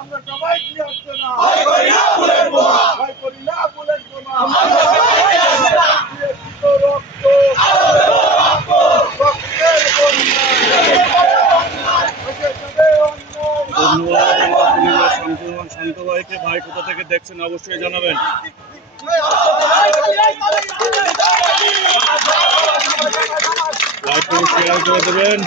আমরা সবাই কি আসছে না ভয় করি না বুলেট বোমা শান্ত ভাইকে ভাই কোথা থেকে দেখছেন অবশ্যই জানাবেন। লাইক করে শেয়ার করে দেবেন।